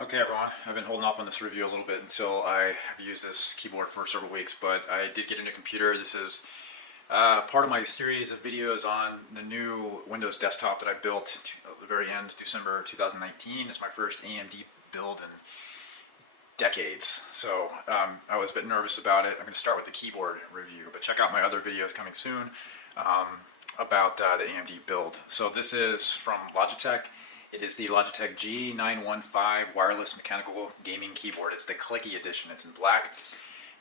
Okay everyone, I've been holding off on this review a little bit until I have used this keyboard for several weeks, but I did get a new computer. This is part of my series of videos on the new Windows desktop that I built at the very end, December 2019. It's my first AMD build in decades, so I was a bit nervous about it. I'm going to start with the keyboard review, but check out my other videos coming soon about the AMD build. So this is from Logitech. It is the Logitech G915 wireless mechanical gaming keyboard. It's the Clicky edition. It's in black.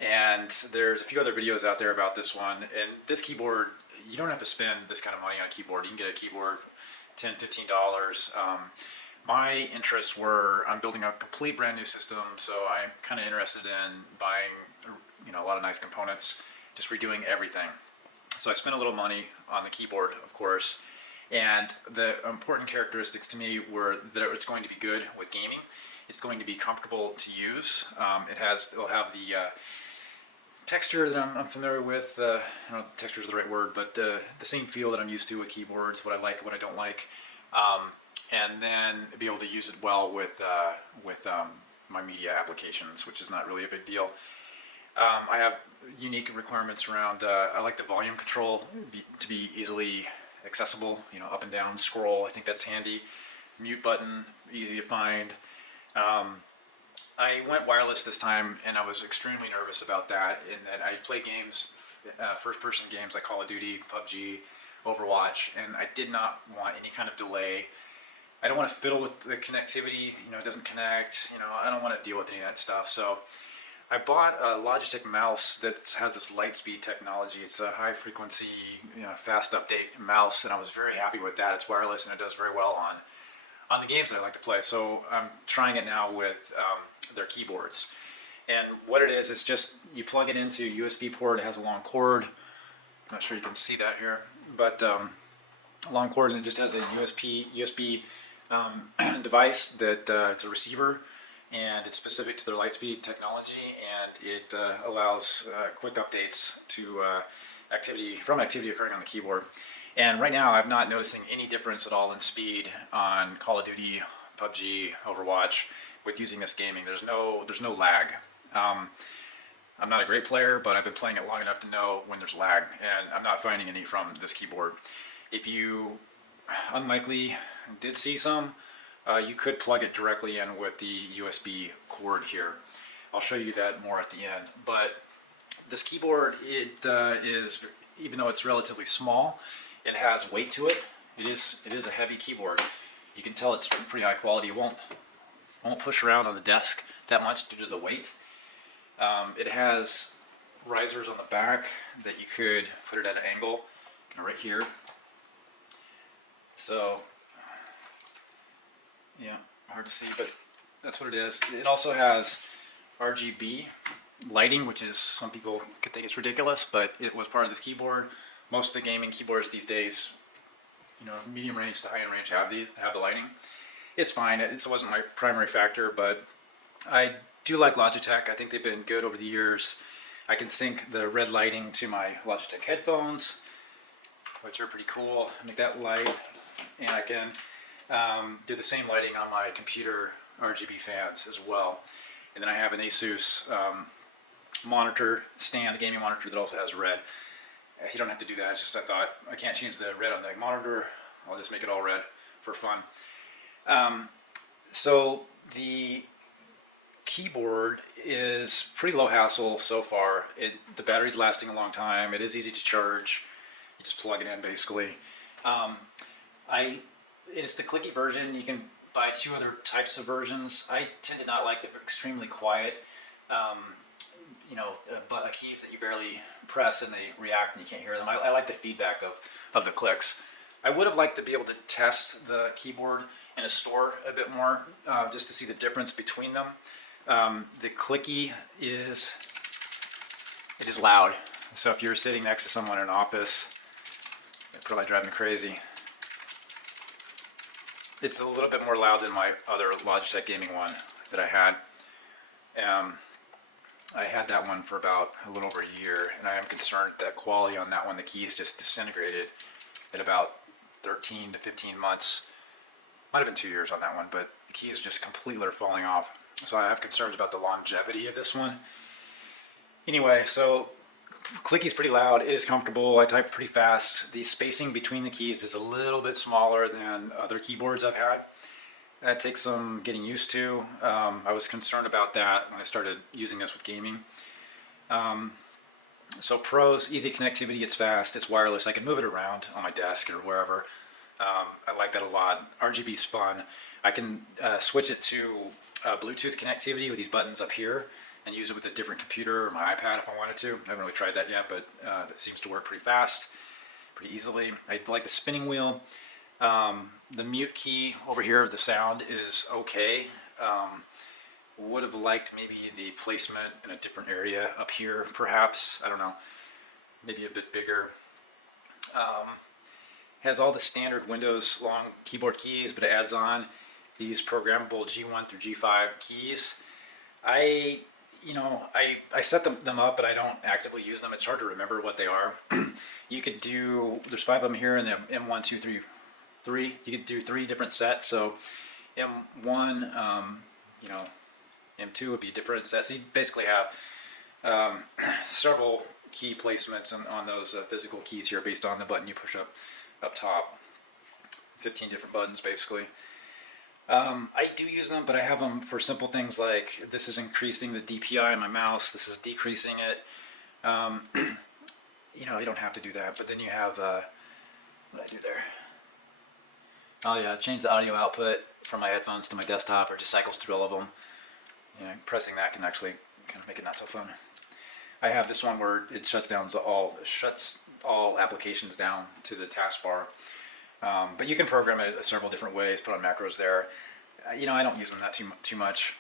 And there's a few other videos out there about this one. And this keyboard, you don't have to spend this kind of money on a keyboard. You can get a keyboard for $10, $15. My interests were, I'm building a complete brand new system, so I'm kind of interested in buying, a lot of nice components, just redoing everything. So I spent a little money on the keyboard, of course. And the important characteristics to me were that it's going to be good with gaming. It's going to be comfortable to use. It'll have the texture that I'm familiar with. I don't know if texture is the right word, but the same feel that I'm used to with keyboards, what I like, what I don't like. And then be able to use it well with my media applications, which is not really a big deal. I have unique requirements around, I like the volume control to be easily accessible, up and down scroll. I think that's handy. Mute button, easy to find. I went wireless this time, and I was extremely nervous about that. In that I play games, first-person games like Call of Duty, PUBG, Overwatch, and I did not want any kind of delay. I don't want to fiddle with the connectivity. It doesn't connect. I don't want to deal with any of that stuff. So I bought a Logitech mouse that has this lightspeed technology. It's a high frequency, fast update mouse, and I was very happy with that. It's wireless and it does very well on the games that I like to play. So I'm trying it now with their keyboards. And what it is, it's just you plug it into a USB port. It has a long cord. I'm not sure you can see that here, but a long cord, and it just has a USB device that it's a receiver. And it's specific to their lightspeed technology, and it allows quick updates to activity occurring on the keyboard. And right now, I'm not noticing any difference at all in speed on Call of Duty, PUBG, Overwatch with using this gaming. There's no lag. I'm not a great player, but I've been playing it long enough to know when there's lag, and I'm not finding any from this keyboard. If you unlikely did see some, you could plug it directly in with the USB cord here. I'll show you that more at the end. But this keyboard, it is, even though it's relatively small, it has weight to it. It is a heavy keyboard. You can tell it's pretty high quality. It won't push around on the desk that much due to the weight. It has risers on the back that you could put it at an angle, right here. So yeah, hard to see, but that's what it is. It also has RGB lighting, which is, some people could think it's ridiculous, but it was part of this keyboard. Most of the gaming keyboards these days, medium range to high end range have the lighting. It's fine. It wasn't my primary factor, but I do like Logitech. I think they've been good over the years. I can sync the red lighting to my Logitech headphones, which are pretty cool. Make that light, and I can do the same lighting on my computer RGB fans as well. And then I have an Asus monitor stand, a gaming monitor that also has red. You don't have to do that. It's just I thought I can't change the red on the monitor. I'll just make it all red for fun. So the keyboard is pretty low hassle so far. The battery's lasting a long time. It is easy to charge. You just plug it in basically. It's the Clicky version. You can buy two other types of versions. I tend to not like the extremely quiet, keys that you barely press and they react and you can't hear them. I like the feedback of the clicks. I would have liked to be able to test the keyboard in a store a bit more, just to see the difference between them. The Clicky is loud. So if you're sitting next to someone in an office, it'd probably drive me crazy. It's a little bit more loud than my other Logitech gaming one that I had. I had that one for about a little over a year, and I am concerned that quality on that one, the keys just disintegrated at about 13 to 15 months. Might have been 2 years on that one, but The keys just completely are falling off. So I have concerns about the longevity of this one. Anyway, so Clicky's pretty loud. It is comfortable. I type pretty fast. The spacing between the keys is a little bit smaller than other keyboards I've had. That takes some getting used to. I was concerned about that when I started using this with gaming. So pros, easy connectivity, it's fast, it's wireless. I can move it around on my desk or wherever. I like that a lot. RGB's fun. I can switch it to Bluetooth connectivity with these buttons up here and use it with a different computer or my iPad if I wanted to. I haven't really tried that yet, but that seems to work pretty fast, pretty easily. I like the spinning wheel. The mute key over here, the sound is okay. Would have liked maybe the placement in a different area up here, perhaps. I don't know. Maybe a bit bigger. Has all the standard Windows long keyboard keys, but it adds on these programmable G1 through G5 keys. I set them up, but I don't actively use them. It's hard to remember what they are. You could do, there's 5 of them here, and then M1, 2, 3, 3. You could do 3 different sets. So M1, M2 would be different sets. So you basically have several key placements on those physical keys here based on the button you push up top. 15 different buttons basically. I do use them, but I have them for simple things like this is increasing the DPI on my mouse, this is decreasing it. You don't have to do that, but then you have, what did I do there? Oh yeah, change the audio output from my headphones to my desktop, or just cycles through all of them. Pressing that can actually kind of make it not so fun. I have this one where it shuts all applications down to the taskbar. But you can program it several different ways, put on macros there. I don't use them that too much.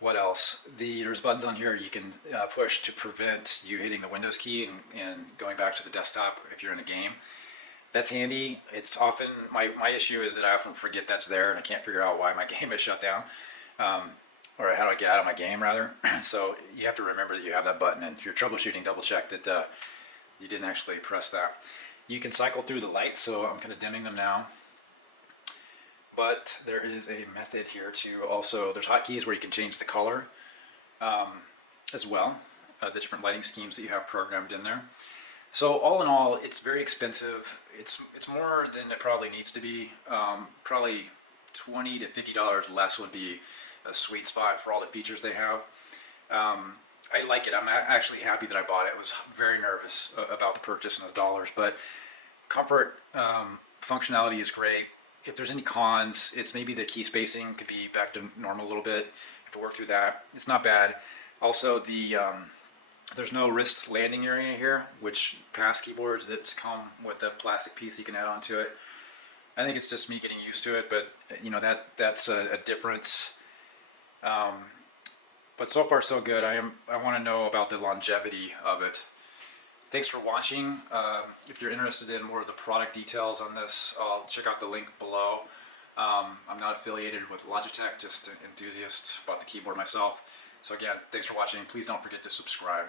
What else? There's buttons on here you can push to prevent you hitting the Windows key and going back to the desktop if you're in a game. That's handy. It's often, my issue is that I often forget that's there and I can't figure out why my game is shut down. Or how do I get out of my game, rather. So you have to remember that you have that button, and if you're troubleshooting, double check that you didn't actually press that. You can cycle through the lights, so I'm kind of dimming them now. But there is a method here to also, there's hotkeys where you can change the color as well, the different lighting schemes that you have programmed in there. So all in all, it's very expensive. It's more than it probably needs to be. Probably $20 to $50 less would be a sweet spot for all the features they have. I like it. I'm actually happy that I bought it. I was very nervous about the purchase and the dollars, but comfort, functionality is great. If there's any cons, it's maybe the key spacing could be back to normal a little bit. Have to work through that. It's not bad. Also, there's no wrist landing area here, which past keyboards that's come with a plastic piece you can add onto it. I think it's just me getting used to it, but that's a difference. But so far so good. I want to know about the longevity of it. Thanks for watching. If you're interested in more of the product details on this, I'll check out the link below. I'm not affiliated with Logitech, just an enthusiast about the keyboard myself. So again, thanks for watching. Please don't forget to subscribe.